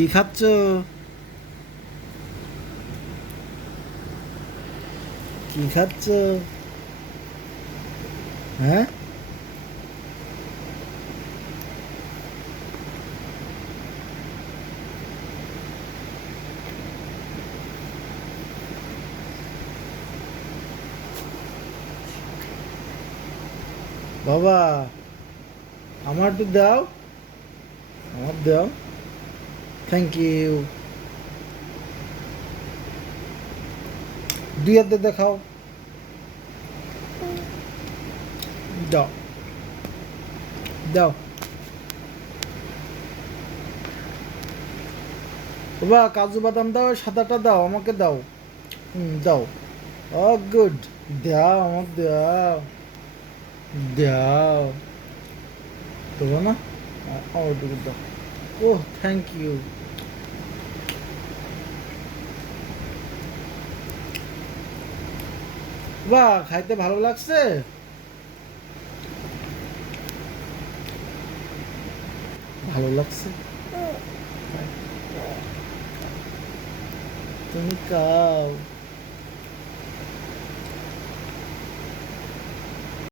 কি খাচ্ছ? কি খাচ্ছ? হ্যাঁ, বাবা, আমার একটু দাও। আমার দাও। Thank you. দুই হাতে দেখাও। দাও, দাও। বাবা, কাজু বাদাম দাও, সাদাটা দাও, আমাকে দাও। দাও। ও গুড। দাও, আমাকে দাও। দাও। দেবো না? আমার দিকে দাও। ওহ, থ্যাংক ইউ। বাহ, খাইতে ভালো লাগছে। ভালো লাগছে। তুমি খাও।